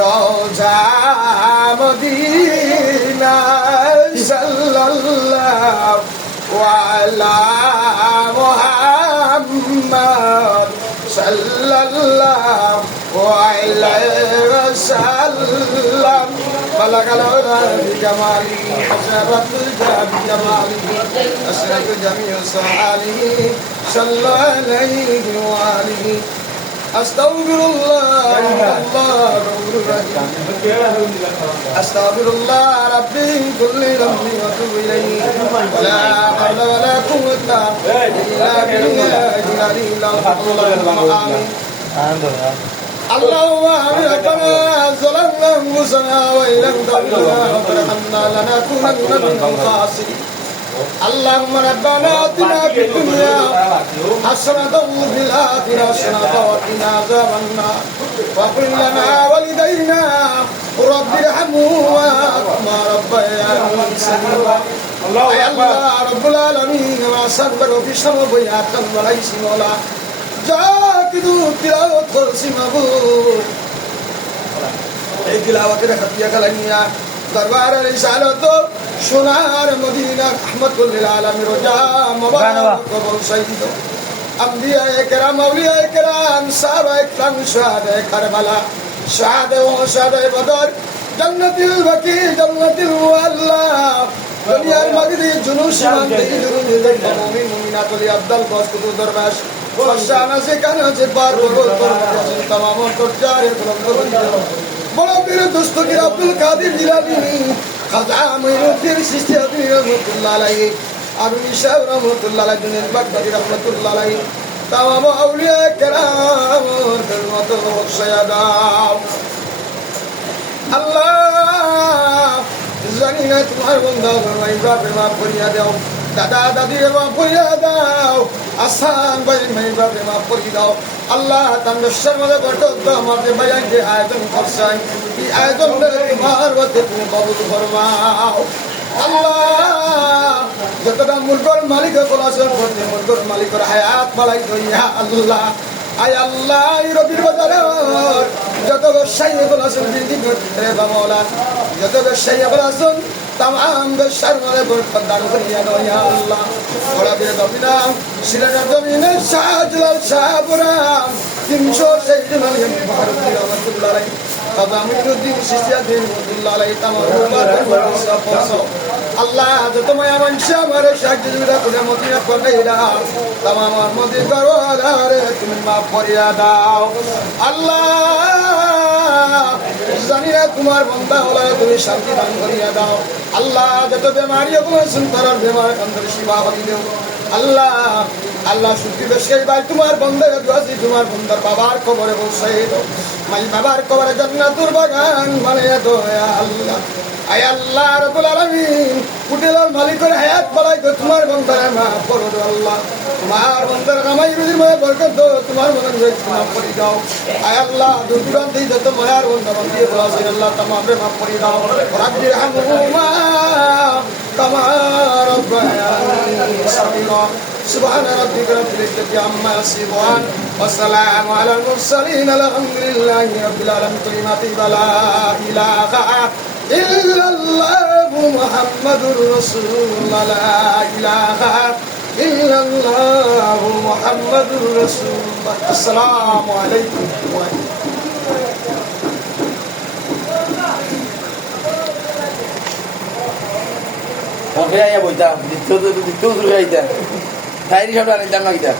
রোজা মদিনা সাল্লাল্লাহু আলা মুহাম্মদ সাল্লাল্লাহু আলাইহি ওয়াসাল্লাম বালাগাল বিজামালি হাসারাত বিজামালি আসরাত জামিউ সালিহি সাল্লাল্লাহু আলাইহি ওয়া আলিহি আস্তাগফিরুল্লাহ আস্তাগফিরুল্লাহ রাব্বি কুল্লি রাব্বি ওয়া তুবু ইলাইহি ওয়া লা হাওলা ওয়া লা কুওয়াতা ইল্লা বিল্লাহিল আমিন اللهم ربنا ظلمنا انفسنا وان لم تغفر لنا وترحمنا لنكونن من الخاسرين اللهم ربنا اتنا في الدنيا حسنة وفي الآخرة حسنة وقنا عذاب النار واغفر لنا والدينا رب ارحمهما كما ربياني صغيرا يا الله رب العالمين ما صبروا في شر بيات وليس مولا জাকিদু তিলাওয়াত করছি মাবুদ এই তিলাওয়াতের হাতিয়া কালানিয়া দরবারের ইসালত সোনার মদিনা রহমাতুল লিল আলামিন রোজা মুবারক কবুল সাইয়্যিদ আম্বিয়া একরাম আউলিয়া একরাম সাহাবায়ে کرام শুহাদায়ে কারবালা শুহাদায়ে বদর জান্নাতুল বাকি জান্নাতুল মুআল্লা দুনিয়ার মাগদি জুনুস মানতে জুনুস মুমিন মুমিনাতুল আব্দাল বসকুতু দরবাশ শানা সে কানা সে পার বগল পর तमाम তরজারে বড় বীর দস্তগীর আব্দুল কাদের জিলানী খাজা মঈনুদ্দিন চিশতি রহমাতুল্লাহ আলাইহি আরুনি শাহ রহমাতুল্লাহ আলাইহি জুনাইদ বাগদাদি রহমাতুল্লাহ আলাইহি तमाम আউলিয়া কেরাম রহমত সায়াদা আল্লাহ জানি না তোমার বন্ধা ভাই বাপে মাফ করিয়া দাও দাদা দাদির মাফ করিয়া দাও আসান ভাই ভাই বাপে মাফ করিয়া দাও আল্লাহ তান্ডসের মধ্যে বরকত দাও আমাদের ভাইয়ান যে আয়োজন করছেন এই আয়োজন তোমার ওতে তুমি কবুল ফরমাও আল্লাহ যতটা মুলকের মালিক খোলাসন করতে মুলকের মালিকের হায়াত বাড়াই দইয়া আল্লাহ আয় আল্লাহ এই রবির বাজারে যত ব্যবসায়ী খোলাসন বৃদ্ধি করতে বামলা যত ব্যবসায়ী খোলাসন तमाम बेशर वाले बरकत दान करिया दो या अल्लाह बड़ा बे दबिना सिराज जमीने शाहजलाल शाहपुराम 300 शहीद मरियम भारत की रहमतुल्लाह अलैहि खाजा मुइनुद्दीन चिश्ती रहमतुल्लाह अलैहि तमाम अल्लाह जो तुम्हें मनशा हमारे शाह जुदा कुने मदीना पर गईरा तमाम मदीना करवादारे तुम माफ करिया दाओ अल्लाह জানিনা তোমার বান্দা হলো তুমি শান্তি দান করিয়া দাও আল্লাহ যত বেমারি গুলো সুন্তরার বেমার কান্দর শিবা হই দাও আল্লাহ আল্লাহ সুখী বেশাই ভাই তোমার বান্দার দুআসি তোমার বান্দার বাবার কবরে বসাই দাও মাই বাবার কবরে জান্নাতুল বাগান বানিয়ে দাও ইয়া আল্লাহ আয় আল্লাহ রাব্বুল আলামিন কুটিলার মালিকের হায়াত বাড়াই দাও তোমার বান্দার মাফ করো আল্লাহ তোমার বান্দার কামাই রুজির মধ্যে বরকত দাও তোমার মনের মধ্যে মাফ করে দাও আয় আল্লাহ দুর্দান্ত যত মায়ার বান্দা বান্দি বলাছে আল্লাহ तमाम রে মাফ করে দাও রব্বি রহমহুমা কামা রব্বায়ানি সগীরা سبحان ربك رب العزة عما يصفون والسلام على المرسلين الحمد لله رب العالمين كلمات لا إله إلا الله محمد رسول الله لا إله إلا الله محمد رسول الله السلام عليكم বইতা দ্বিতীয় শুরু খাইতা তাইরি সব আনিতাম না কিতা